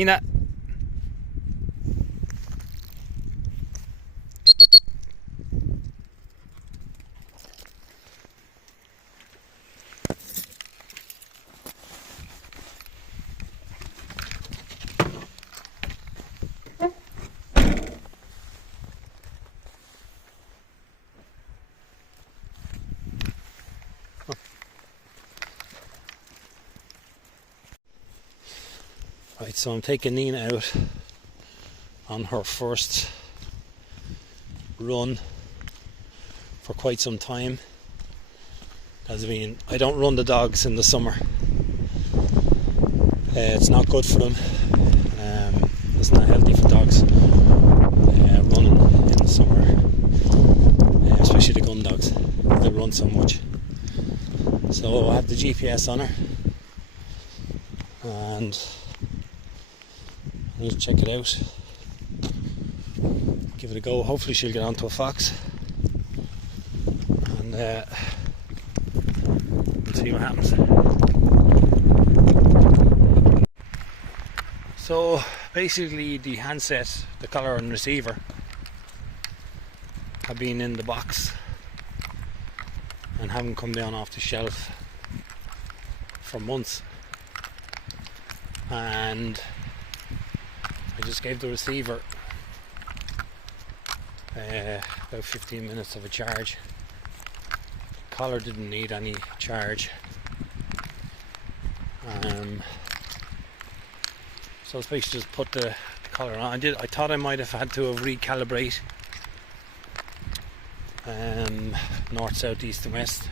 Nina. Right, so I'm taking Nina out on her first run for quite some time. I don't run the dogs in the summer. It's not good for them. It's not healthy for dogs running in the summer, especially the gun dogs. They run so much. So I have the GPS on her, and I need to check it out, give it a go. Hopefully she'll get onto a fox, and we'll see what happens. So basically the handset, the collar and receiver have been in the box and haven't come down off the shelf for months, and I just gave the receiver about 15 minutes of a charge. The collar didn't need any charge. So I basically just put the collar on. I thought I might have had to recalibrate north, south, east and west.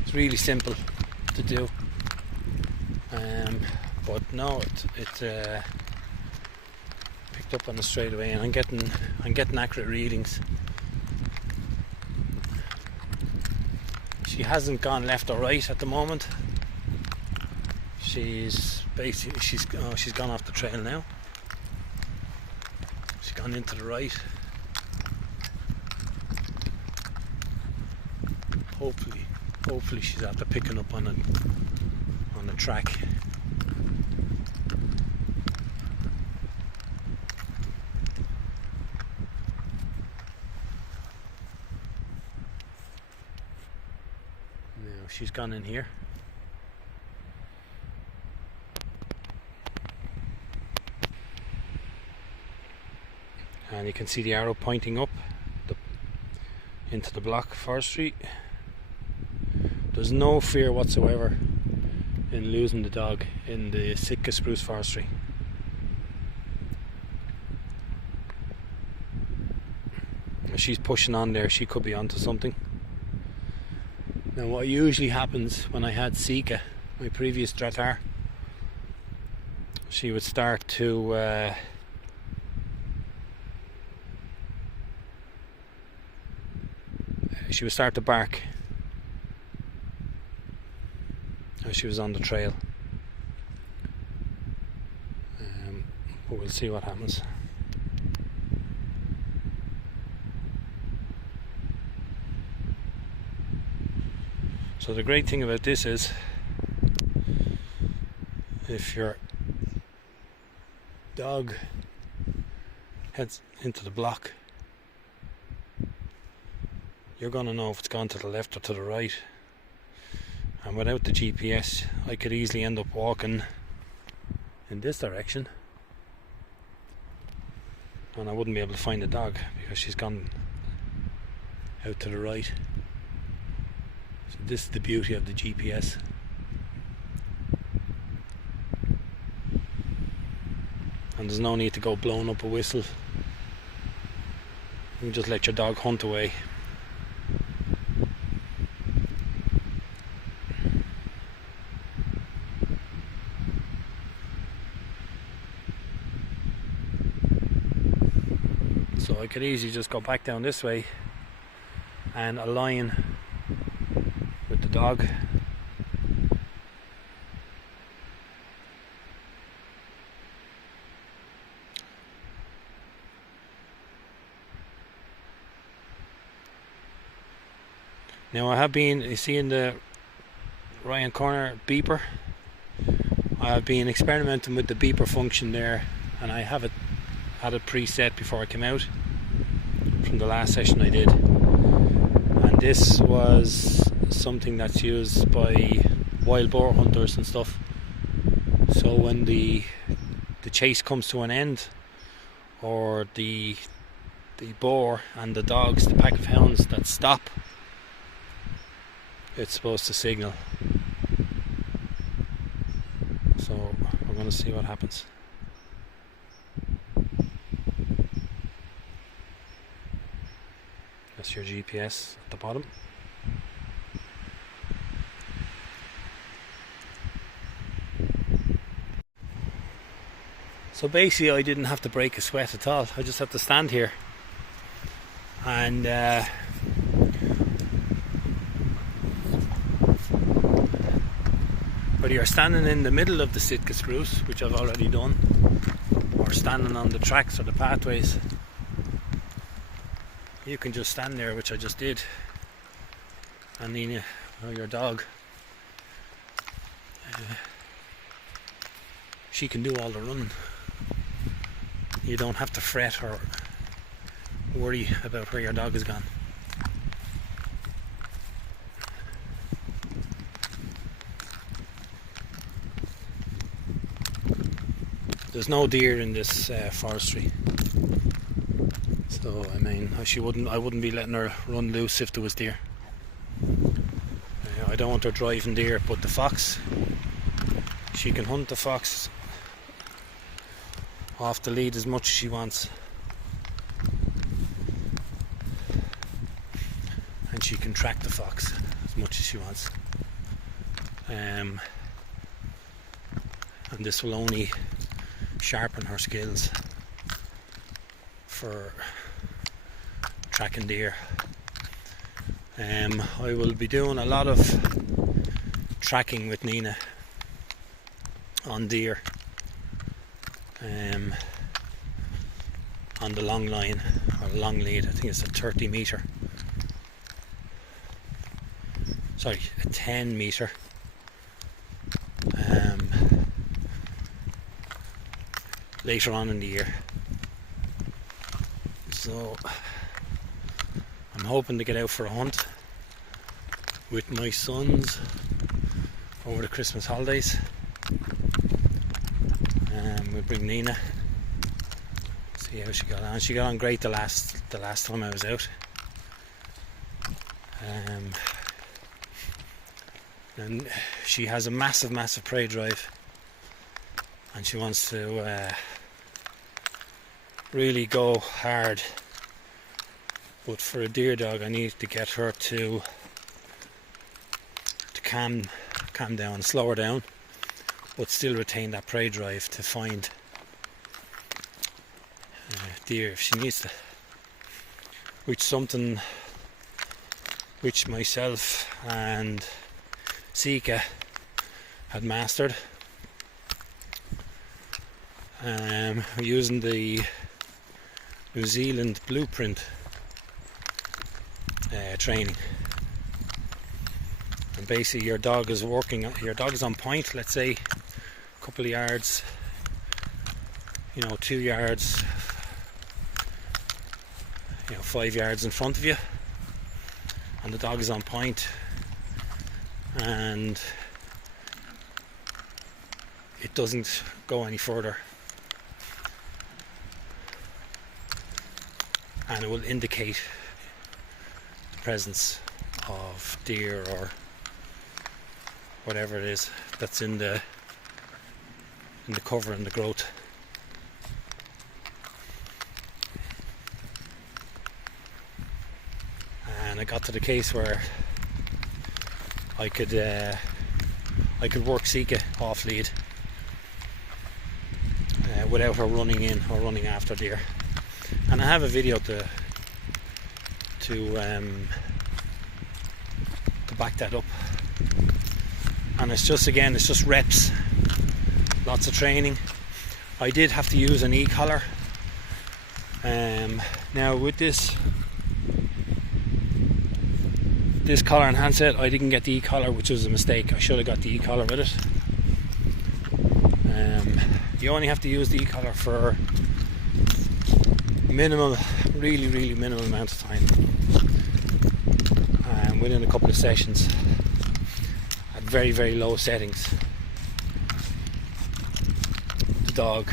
It's really simple to do, but no, it picked up on it straight away, and I'm getting accurate readings. She hasn't gone left or right at the moment. She's gone off the trail now. She's gone into the right. Hopefully she's after picking up on the track. Now she's gone in here. And you can see the arrow pointing up into the block forestry. There's no fear whatsoever in losing the dog in the Sitka spruce forestry. She's pushing on there, she could be onto something. Now what usually happens when I had Sitka, my previous Dratar, she would start to bark as she was on the trail, but we'll see what happens. So the great thing about this is, if your dog heads into the block, you're going to know if it's gone to the left or to the right. And without the GPS, I could easily end up walking in this direction and I wouldn't be able to find the dog because she's gone out to the right. So this is the beauty of the GPS. And there's no need to go blowing up a whistle. You can just let your dog hunt away. So I could easily just go back down this way and align with the dog. Now I have been, you see in the right hand corner beeper, I've been experimenting with the beeper function there, and I have it had it preset before I came out from the last session I did. And this was something that's used by wild boar hunters and stuff. So when the chase comes to an end, or the boar and the dogs, the pack of hounds that stop, it's supposed to signal. So we're going to see what happens. That's your GPS at the bottom. So basically I didn't have to break a sweat at all. I just had to stand here and whether you're standing in the middle of the Sitka spruce, which I've already done, or standing on the tracks or the pathways, you can just stand there, which I just did. And Nina, or your dog, she can do all the running. You don't have to fret or worry about where your dog has gone. There's no deer in this forestry, so I mean, I wouldn't be letting her run loose if there was deer. I don't want her driving deer, but the fox, she can hunt the fox off the lead as much as she wants, and she can track the fox as much as she wants. And this will only sharpen her skills for tracking deer. I will be doing a lot of tracking with Nina on deer, on the long line or long lead. I think it's a 30 meter, sorry, a 10 meter. Later on in the year. So I'm hoping to get out for a hunt with my sons over the Christmas holidays. We'll bring Nina, see how she got on. She got on great the last time I was out. And she has a massive prey drive, and she wants to really go hard. But for a deer dog, I need to get her to calm down, slow her down, but still retain that prey drive to find deer if she needs to. Which myself and Sitka had mastered. Using the New Zealand blueprint training, and basically your dog is on point, let's say a couple of yards, 2 yards, 5 yards in front of you, and the dog is on point, and it doesn't go any further, and it will indicate the presence of deer or whatever it is that's in the cover and the growth. And I got to the case where I could work Sitka off lead without her running in or running after deer. And I have a video to back that up. And it's just reps, lots of training. I did have to use an Ecollar. Now with this collar and handset, I didn't get the Ecollar, which was a mistake. I should have got the Ecollar with it. You only have to use the Ecollar for minimal, really minimal amount of time, and within a couple of sessions at very low settings, the dog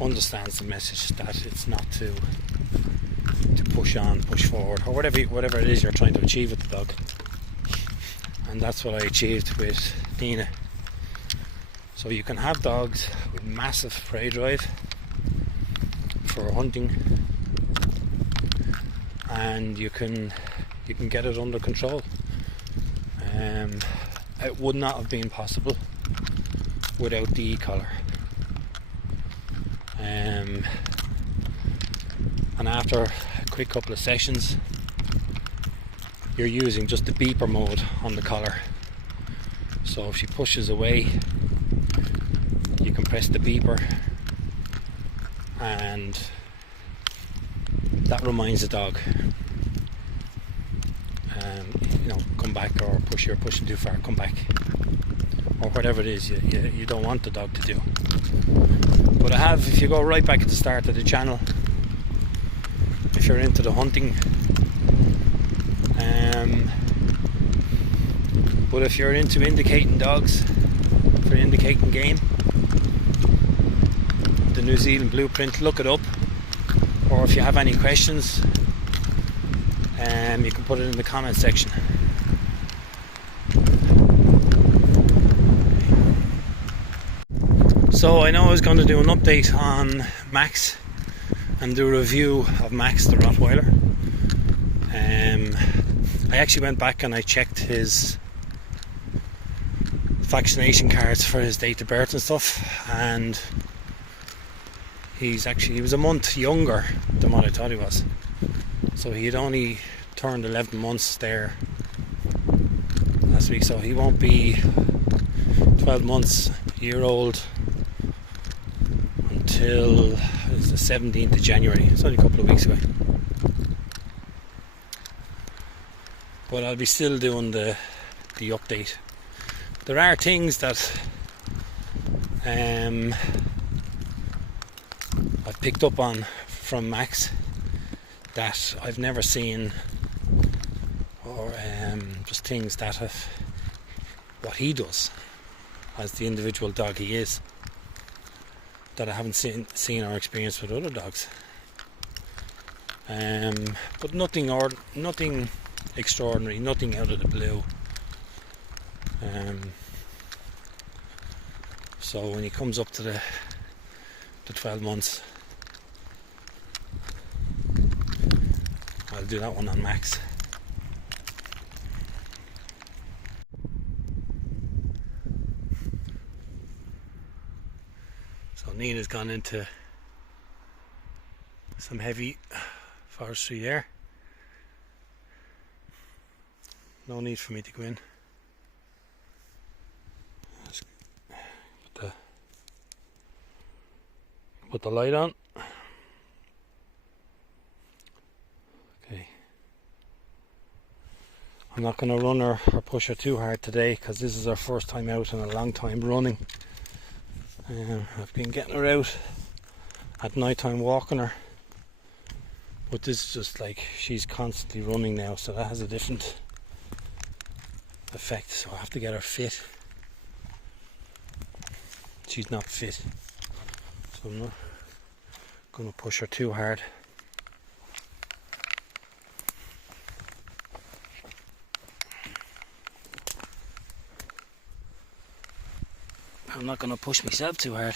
understands the message that it's not to push on, push forward, or whatever it is you're trying to achieve with the dog. And that's what I achieved with Nina. So you can have dogs with massive prey drive for hunting, and you can get it under control. It would not have been possible without the Ecollar. And after a quick couple of sessions, you're using just the beeper mode on the collar. So if she pushes away, you can press the beeper, and that reminds the dog, come back, or you're pushing too far, come back, or whatever it is you don't want the dog to do. But if you go right back at the start of the channel, if you're into the hunting, but if you're into indicating dogs, for indicating game, the New Zealand blueprint, look it up. Or if you have any questions, you can put it in the comment section. So I know I was going to do an update on Max and do a review of Max the Rottweiler. I actually went back and I checked his vaccination cards for his date of birth and stuff, and he was a month younger than what I thought he was. So he had only turned 11 months there last week, so he won't be 12 months, a year old, until the 17th of January. It's only a couple of weeks away. But I'll be still doing the update. There are things that I've picked up on from Max that I've never seen, or just things that what he does as the individual dog he is, that I haven't seen or experienced with other dogs. But nothing extraordinary, nothing out of the blue. So when he comes up to the 12 months, I'll do that one on Max. So Nina's gone into some heavy forestry there. No need for me to go in. Let's put the light on. Okay. I'm not going to run her or push her too hard today, because this is our first time out in a long time running. I've been getting her out at night time, walking her, but this is just like she's constantly running now, so that has a different effect. So I have to get her fit. She's not fit, so I'm not going to push her too hard. I'm not going to push myself too hard.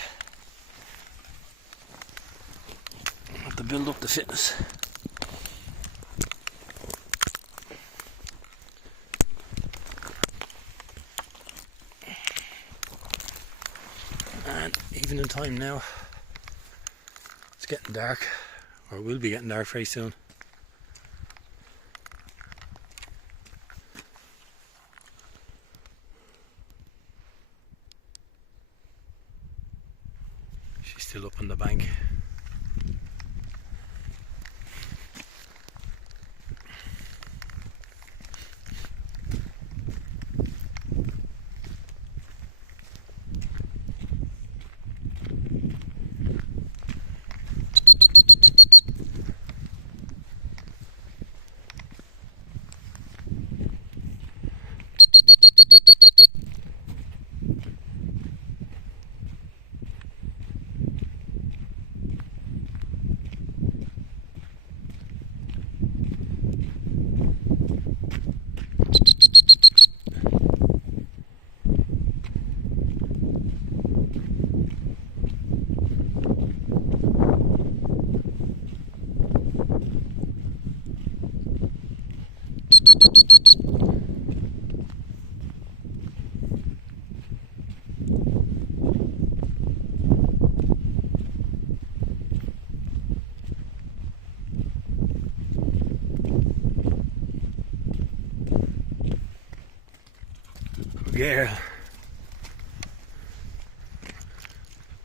I have to build up the fitness. And evening time now. It's getting dark, or will be getting dark very soon. She's still up on the bank. Yeah.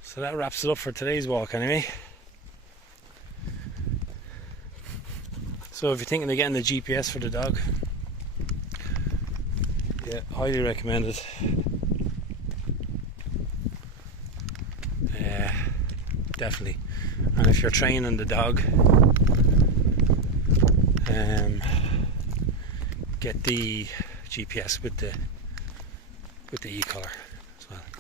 So that wraps it up for today's walk anyway. So if you're thinking of getting the GPS for the dog, yeah, highly recommend it. Definitely. And if you're training the dog, get the GPS with the Ecollar as well.